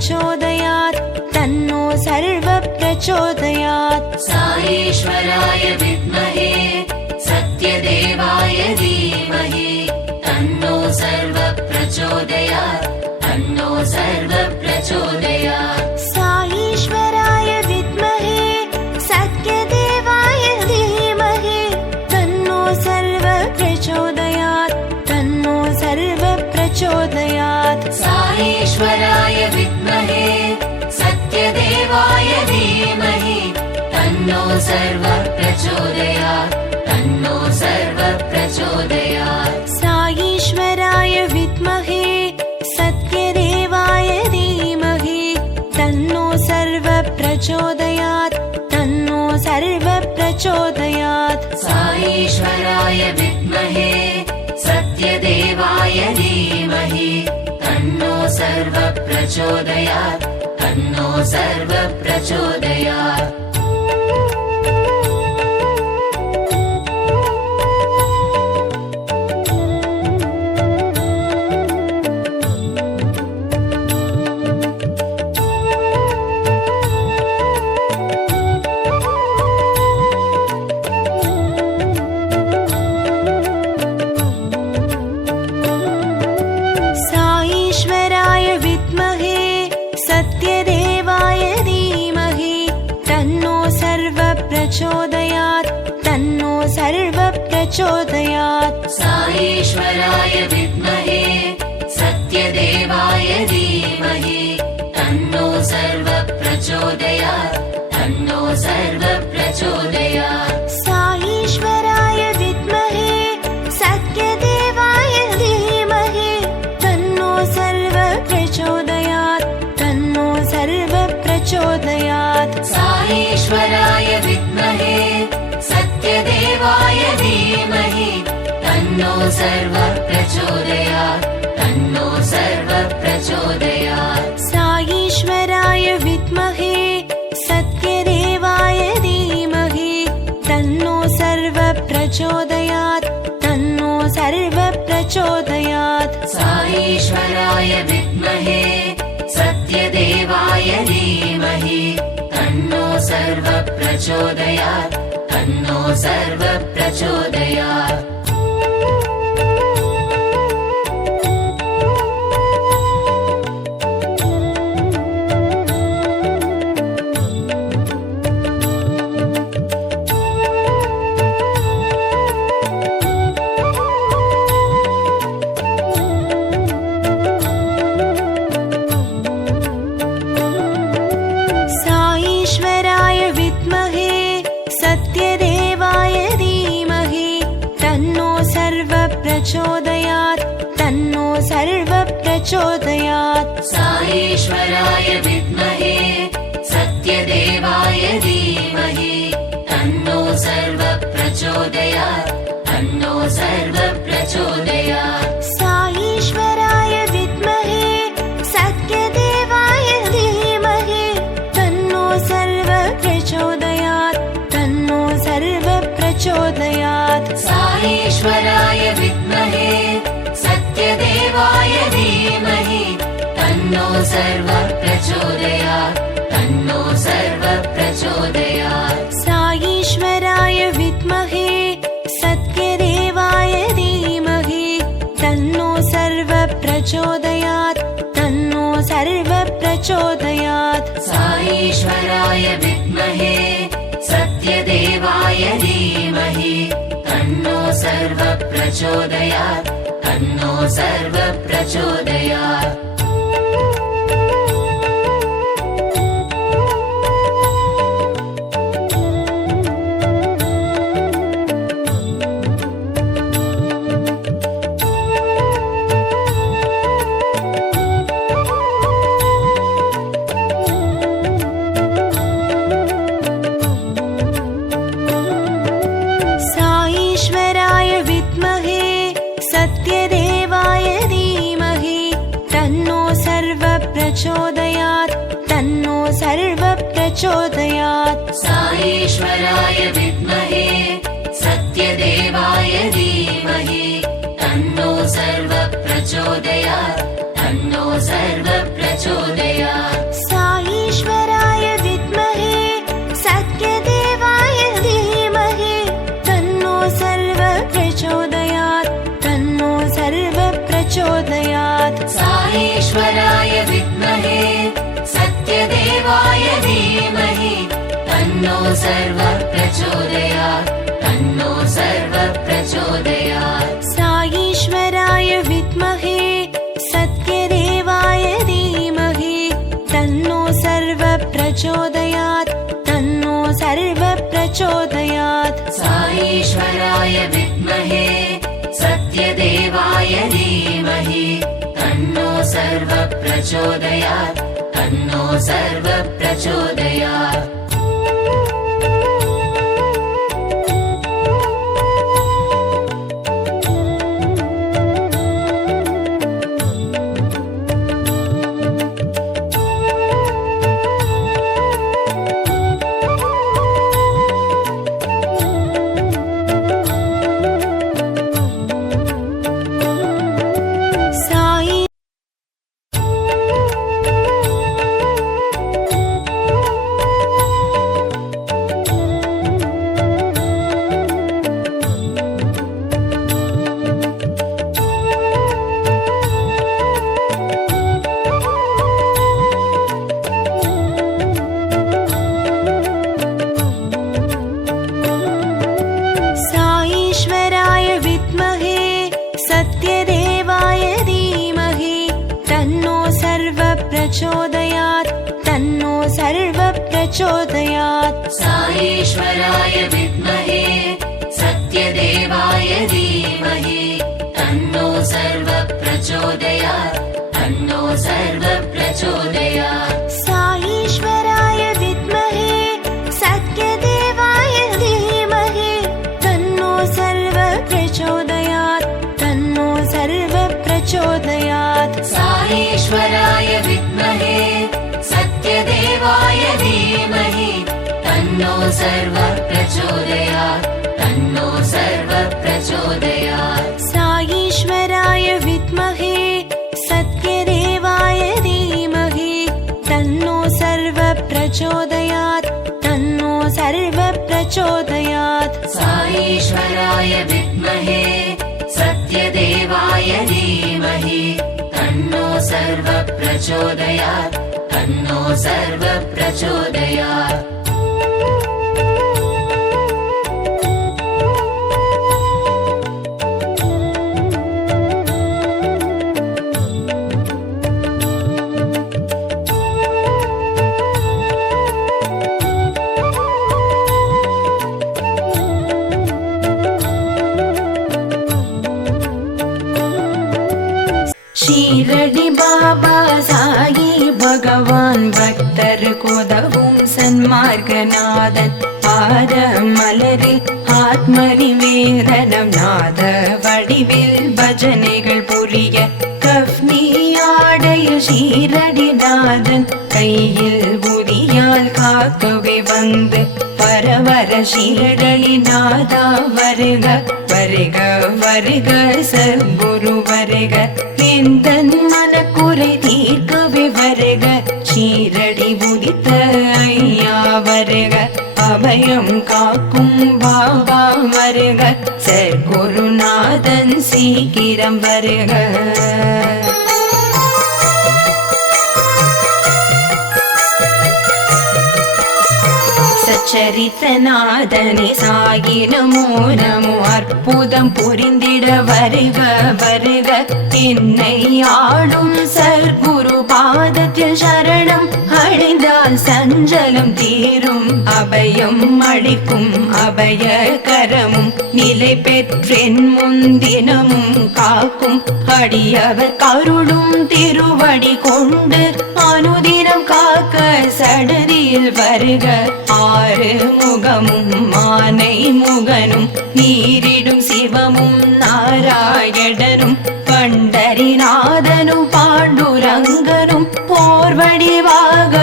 प्रचोदयात् तन्नो सर्व प्रचोदयात् साईश्वराय विद्महे सत्यदेवाय धीमहि तन्नो सर्व प्रचोदयात् तन्नो सर्व प्रचोदयात् साईश्वराय विद्महे सत्यदेवाय धीमहि तन्नो सर्व प्रचोदयात् तन्नो सर्व प्रचोदयात् साईश्वराय विद्महे सत्यदेवाय धीमहि तन्नो सर्व प्रचोदयात् तन्नो सर्व प्रचोदयात् साईश्वराय विद्महे सत्यदेवाय धीमहि तन्नो सर्व प्रचोदयात् तन्नो सर्व प्रचोदयात् साईश्वराय विद्महे सत्यदेवाय धीमहि तन्नो सर्व प्रचोदयात् तन्नो सर्व प्रचोदयात् साईश्वराय विद्महे सत्यदेवाय धीमहि तन्नो सर्व प्रचोदयात् तन्नो सर्व प्रचोदयात् साईश्वराय विद्महे सत्यदेवाय धीमहि तन्नो सर्व प्रचोदयात् तन्नो सर्व प्रचोदयात् साईश्वराय विद्महे सत्यदेवाय धीमहि तन्नो सर्व प्रचोदयात् तन्नो सर्व प्रचोदयात् साईश्वराय विद्महे सत्यदेवाय धीमहि तन्नो सर्व प्रचोदयात् तन्नो सर्व प्रचोदयात् साईश्वराय विद्महे सत्यदेवाय धीमहि तन्नो सर्व प्रचोदयात् तन्नो सर्व प्रचोदयात् साईश्वराय विद्महे सत्यदेवाय धीमहि तन्नो सर्व प्रचोदयात् तन्नो सर्व प्रचोदयात् साईश्वराय विद्महे सत्यदेवाय धीमहि तन्नो सर्व प्रचोदयात् तन्नो सर्व प्रचोदयात् साईश्वराय विद्महे सत्यदेवाय धीमहि तन्नो सर्व प्रचोदयात् तन्नो सर्व प्रचोदयात् साईश्वराय विद्महे सत्यदेवाय धीमहि तन्नो सर्व प्रचोदयात् तन्नो सर्व प्रचोदयात् साईश्वराय विद्महे सत्यदेवाय धीमहि तन्नो सर्व प्रचोदयात् तन्नो सर्व प्रचोदयात् साईश्वराय विद्महे सत्यदेवाय धीमहि तन्नो सर्व प्रचोदयात् तन्नो सर्व प्रचोदयात् साईश्वराय विद्महे सत्यदेवाय धीमहि तन्नो सर्व प्रचोदयात् तन्नो सर्व प्रचोदयात् साईश्वराय विद्महे सत्यदेवाय धीमहि तन्नो सर्व प्रचोदयात् तन्नो सर्व प्रचोदयात् साईश्वराय विद्महे सत्यदेवाय धीमहि तन्नो सर्व प्रचोदयात् तन्नो सर्व प्रचोदयात् सर्व प्रचोदयात् तन्नो सर्व प्रचोदयात् साईश्वराय विद्महे सत्यदेवाय धीमहि तन्नो सर्व प्रचोदयात् तन्नो सर्व प्रचोदयात् साईश्वराय विद्महे सत्यदेवाय धीमहि तन्नो सर्व प्रचोदयात् तन्नो सर्व प्रचोदयात् प्रचोदयात् तन्नो सर्व प्रचोदयात् साईश्वराय विद्महे सत्यदेवाय धीमहि तन्नो सर्व प्रचोदयात् तन्नो सर्व प्रचोदयात् साईश्वराय विद्महे सत्यदेवाय धीमहि तन्नो सर्व प्रचोदयात् तन्नो सर्व प्रचोदयात् साईश्वराय विद्महे सत्यदेवाय धीमहि तन्नो सर्व प्रचोदयात् तन्नो सर्व प्रचोदयात् साईश्वराय विद्महे सत्यदेवाय धीमहि तन्नो सर्व प्रचोदयात् तन्नो सर्व प्रचोदयात् साईश्वराय विद्महे सत्यदेवाय धीमहि तन्नो सर्व प्रचोदयात् तन्नो सर्व प्रचोदयात् ஷீரடி பாபா சாயி பகவான் பக்தர் கோதவும் சன்மார்கநாதன் பாத மலரில் ஆத்ம நிவேதனம் நாத வடிவில் பஜனைகள் புரிய கஃப்னி ஆடையில் ஷீரடிநாதன் கையில் புதியால் காக்கவே வந்து பரவர ஷீரடிநாதா வருக வருக வருக சத்குரு வருக எந்தன் மனக்குறை தீர்க்கவே வருக ஷீரடி உதித்த ஐயா வருக அபயம் காக்கும் பாபா வருக சத்குருநாதன் சீக்கிரம் வருக சச்சரித்தநாதனே சாயி நமோ நமோ அற்புதம் புரிந்திட வருக வருக என்னை ஆளும் சர்க்குரு பாதத்தில் சரணம் அடைந்தால் சஞ்சலம் தீரும் அபயம் அளிக்கும் அபய கரமும் நிலை பெற்றென் முன்தினமும் காக்கும் அடியவர் கருளும் திருவடி கொண்டு அனுதினம் காக்க சடதியில் வருக ஆறு முகமும் மானை முகனும் நீரிடும் சிவமும் நாராயணனும் பண்டரிநாதனும் பாண்டுரங்கனும் போர் வடிவாக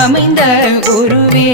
அமைந்த குருவே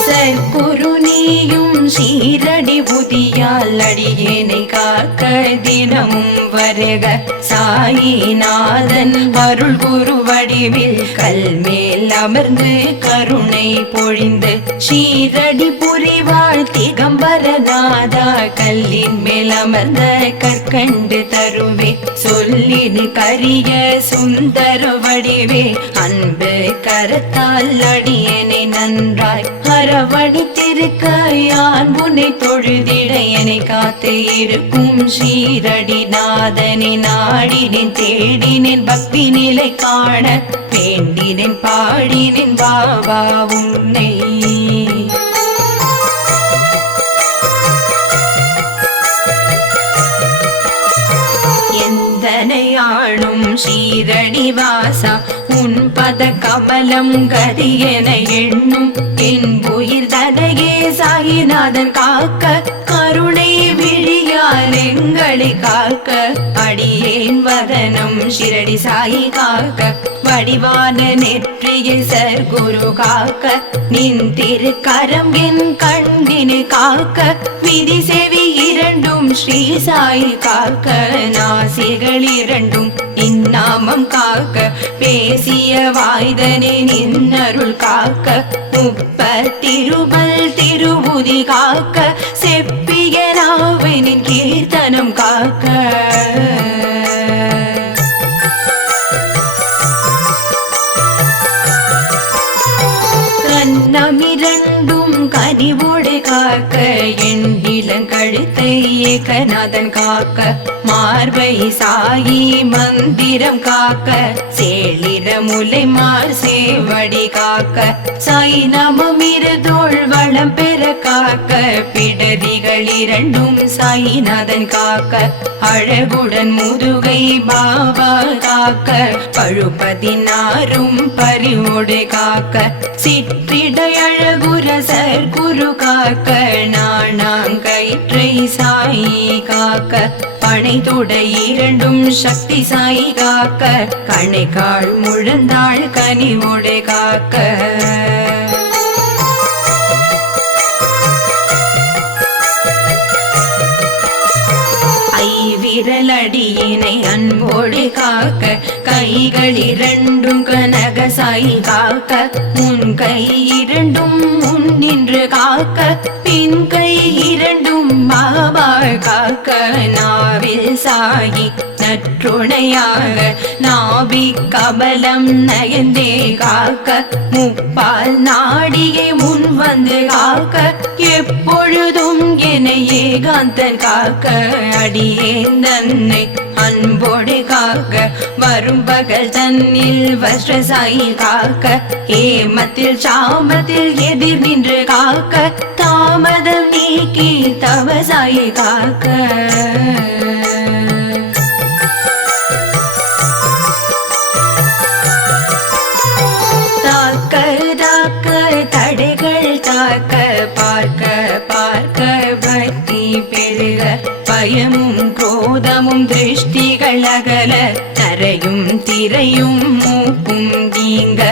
சற்குரு நீயும் ஷீரடி புதியால் அடியேனை காக்க தினமும் வர வருக. சாயிநாதன் அருள் குரு வடிவில் கல்மேல் அமர்ந்து கருணை பொழிந்து ஷீரடி புரிவாள் திகம்பரநாதா கல்லின் மேல் அமர்ந்த கற்கண்டு தருவே சொல்லிடு கரிய சுந்தர வடிவே அன்பு கரத்தால் அடியனை நன்றாய் அரவணைத்திருக்க யான் உன்னை தொழுதிட என்னை காத்து இருக்கும் ஷீரடி நாதனை நாடினேன் தேடினேன் பக்தி நிலை காண வேண்டினேன் பாடினேன் பாபா உன்னை. எந்தனையாளும் ஷீரடி வாசா உன் பத கமலம் கதி என எண்ணும் என் உயிர் தனையே சாயிநாதன் காக்க கருணை விழியால் எங்களை காக்க அடியேன் வதனம் ஷிரடி சாயி காக்க வடிவான நெற்றியை சர்க்குரு காக்க நின் திருக்கரம் என் கண்ணினை காக்க விதி செவி இரண்டும் ஸ்ரீ சாயி காக்க நாசிகள் இரண்டும் இந்நாமம் காக்க பேசிய வாய்தனே நின்னருள் காக்க முப்பத்திருமல் திருவுதி காக்க செப்பிய நாவினின் கீர்த்தனம் காக்க கண்ணமிரண்டும் கனிவோடு காக்க என் இளங்கழுத்தை ஏகநாதன் காக்க மார்பை சாயி மந்திரம் காக்க சேளிர முலை மார் சேவடி காக்க சாய் நமம் இருதோள் வளம் பெற காக்க பிடரிகள் இரண்டும் சாயிநாதன் காக்க அழகுடன் முதுகை பாபா காக்க பழுப்பதினாரும் பரிவோடு காக்க சிற்றிடை அழகுர சர்க்குரு காக்க நாணாங்கயிற்றை சாயி காக்க பனை தொடை இரண்டும் சக்தி சாயி காக்க கணைக்கால் முழந்தாள் கனிவோடு காக்க விரலடியினை அன்போடு காக்க கைகள் இரண்டும் கனக சாயி காக்க முன் கை இரண்டும் முன் நின்று காக்க பின் கை இரண்டும் பாபா காக்க நாவில் சாயி நற்றுணையாக நாபி கபலம் நயந்தே காக்க முப்பால் நாடியை முன் வந்து காக்க எப்பொழுதும் என ஏகாந்தன் காக்க அடியேன் தன்னை அன்போடு காக்க வரும் பகல் தன்னில் வஸ்ரசாயி காக்க ஏமத்தில் சாமத்தில் எதிர் நின்று காக்க தாமதம் நீக்கி தவசாயி காக்க தடைகள் தாக்க பார்க்க பார்க்க பக்தி பெருக பயமும் குரோதமும் திருஷ்டிகள் அகல தரையும் திரையும் மூக்கும் நீங்க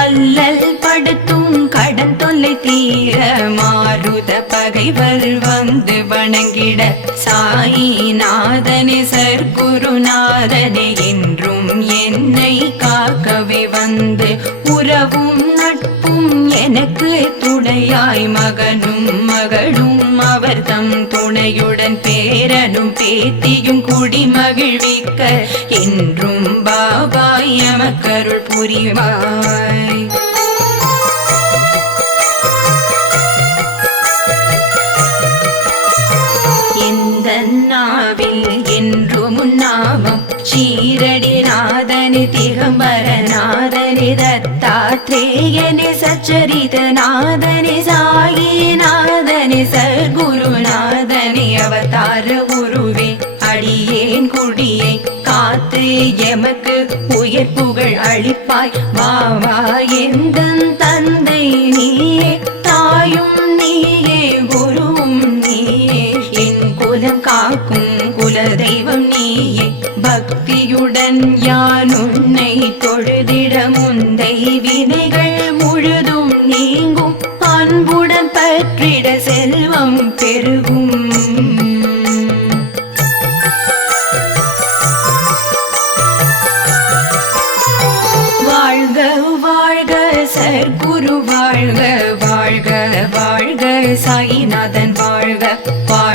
அல்லல் படுத்தும் கடன் தொல்லை தீர மாருத பகைவர் வந்து வணங்கிட சாயிநாதனே சர்க்குருநாதனே என்றும் என்னை காக்கவே வந்து உறவும் நட்பும் எனக்கு துணையாய் மகனும் மகளும் அவர் தம் துணையுடன் பேரனும் பேத்தியும் குடி மகிழ்விக்க என்றும் பாபாய் எமக்கருள் புரிவாய். இந்த நாவில் என்றும் நாமம் ஷீரடி நாதனி திகம்பர நாதனி தத்தாத்ரேயனி சச்சரித நாதனி சாயி நாதனி சர்க்குருநாதனி அவதார குருவே அடியேன் குடியை காத்து எமக்கு உயர் புகழ் அளிப்பாய் வாவா எந்தன் தந்தை நீயே தாயும் நீயே குருவும் நீயே என் குலம் காக்கும் குலதெய்வம் நீயே பக்தியுடன் யான் உன்னை தொழுதிட முந்தை வினைகள் முழுதும் நீங்கும் அன்புடன் பற்றிட செல்வம் பெருகும்.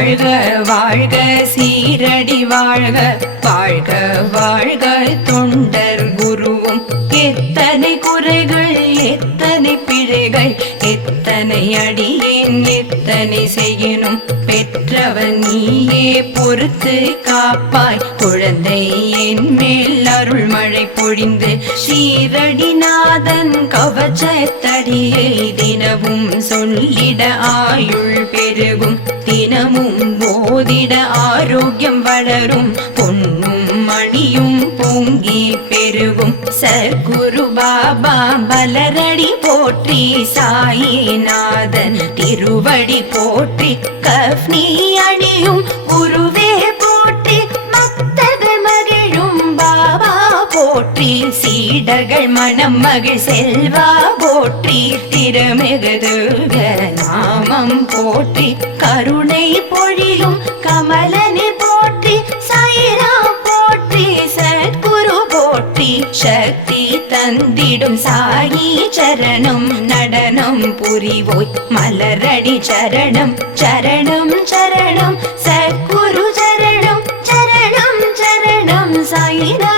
வாழ்க வாழ்க சீரடி வாழ்க வாழ்க வாழ்க தொண்டர் குருவும் எத்தனை குறைகள் எத்தனை பிழைகள் எத்தனை அடியேன் எத்தனை செய்யணும் பெற்றவன் நீயே பொறுத்து காப்பாய் குழந்தை என் மேல் அருள் மழை பொழிந்து ஸ்ரீரடிநாதன் கவச்சத்தடியை தினமும் சொல்லிட ஆயுள் பெருகும் தினமும் போதிட ஆரோக்கியம் வளரும் பொன்னும் மணியும் பொங்கி பெருகும் சர்க்குரு பாபா பலரடி போற்றி சாயிநாதன் திருவடி போற்றி கஃப்னி அணியும் குருவே போற்றி பக்தர்கள் மகிழும் பாபா போற்றி சீடர்கள் மனம் மகிழ் செல்வா போற்றி திருமிகுதுக நாமம் போற்றி கருணை பொழியும் கமலனை போற்றி சாயிராம் போற்றி சத்குரு போற்றி சக்தி தந்திடும் சாயி சரணம் நடனம் புரிவோய் மலரடி சரணம் சரணம் சரணம் சத்குரு சரணம் சரணம் சரணம் சாயிரா